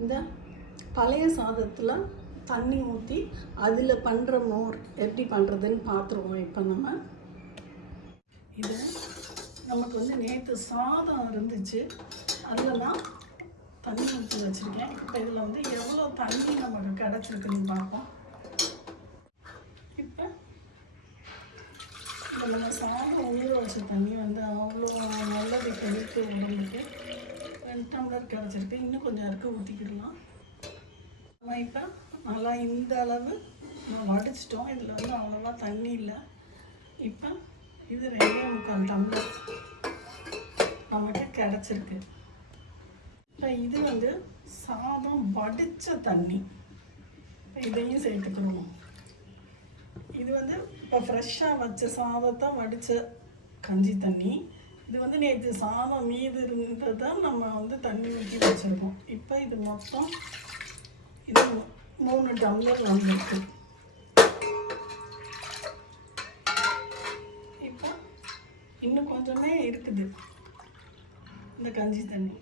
இந்த பழைய சாதத்தில் தண்ணி ஊற்றி அதில் பண்ணுற மோர் எப்படி பண்ணுறதுன்னு பார்த்துருவோம். இப்போ நம்ம இது நமக்கு வந்து நேற்று சாதம் இருந்துச்சு, அதில் தான் தண்ணி ஊற்றி வச்சுருக்கேன். இப்போ இதில் வந்து எவ்வளோ தண்ணி நமக்கு கிடச்சிருக்குன்னு பார்ப்போம். இப்போ இப்போ நம்ம சாதம் ஊற வச்ச தண்ணி வந்து அவ்வளோ நல்லது கெடுத்து உடம்புக்கு. 2 டம்ளர் கிடச்சிருக்கு, இன்னும் கொஞ்சம் இருக்குது, ஊற்றிக்கிடலாம். நம்ம இப்போ நல்லா இந்த அளவு நம்ம வடிச்சிட்டோம். இதில் வந்து அவ்வளோவா தண்ணி இல்லை. இப்போ இது 2.25 டம்ளர் நமக்கு கிடச்சிருக்கு. இப்போ இது வந்து சாதம் வடித்த தண்ணி, இதையும் சேர்த்துக்கணும். இது வந்து இப்போ ஃப்ரெஷ்ஷாக வச்ச சாதத்தை வடித்த கஞ்சி தண்ணி. இது வந்து நேற்று சாதம் மீது இருந்ததை நம்ம வந்து தண்ணி ஊற்றி வச்சுருக்கோம். இப்போ இது மொத்தம் இது 3 டம்ளர் வந்துருக்கு. இப்போ இன்னும் கொஞ்சமே இருக்குது இந்த கஞ்சி தண்ணி.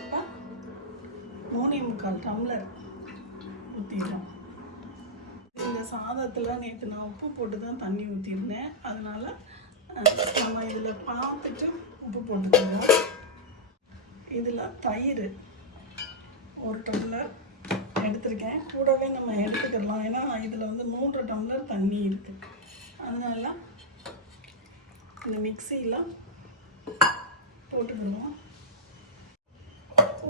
இப்போ 3.25 டம்ளர் ஊற்றிடுறோம். இந்த சாதத்தில் நேற்று நான் உப்பு போட்டு தான் தண்ணி ஊற்றிருந்தேன், அதனால் நம்ம இதில் பார்த்துட்டு உப்பு போட்டுக்கிறோம். இதில் தயிர் 1 டம்ளர் எடுத்துருக்கேன். கூடவே நம்ம எடுத்துக்கலாம், ஏன்னா இதில் வந்து 3 டம்ளர் தண்ணி இருக்குது. அதனால் இந்த மிக்சியில் போட்டுக்கணும்.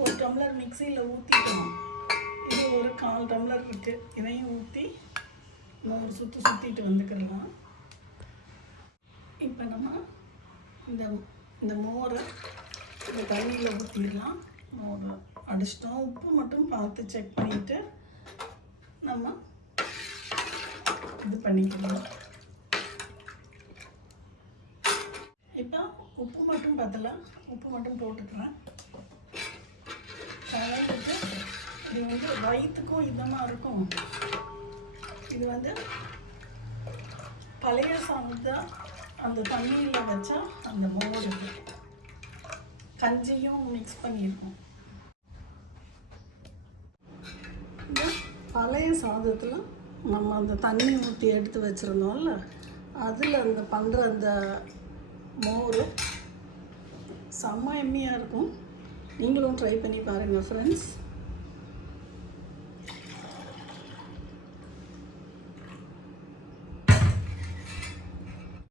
1 டம்ளர் மிக்சியில் ஊற்றிக்கணும். இது ஒரு 1/4 டம்ளர் இருக்குது, இதையும் ஊற்றி ஒரு சுற்றிட்டு வந்துக்கலாம். இப்போ நம்ம இந்த மோரை இந்த தண்ணியில் ஊற்றிடலாம். மோரை அடிச்சிட்டோம். உப்பு மட்டும் பார்த்து செக் பண்ணிவிட்டு நம்ம இது பண்ணிக்கலாம். இப்போ உப்பு மட்டும் பத்தலை, உப்பு மட்டும் போட்டுக்கிறேன். கலந்துட்டு இது வந்து வயிற்றுக்கும் இதமாக இருக்கும். இது வந்து பழைய சாதத்தை அந்த தண்ணியில் வச்சா அந்த மோர் கஞ்சியும் மிக்ஸ் பண்ணியிருக்கோம். இந்த பழைய சாதத்தில் நம்ம அந்த தண்ணி ஊற்றி எடுத்து வச்சுருந்தோம்ல, அதில் அந்த பண்ணுற அந்த மோர் செம்ம எம்மியாக இருக்கும். நீங்களும் ட்ரை பண்ணி பாருங்கள் ஃப்ரெண்ட்ஸ்.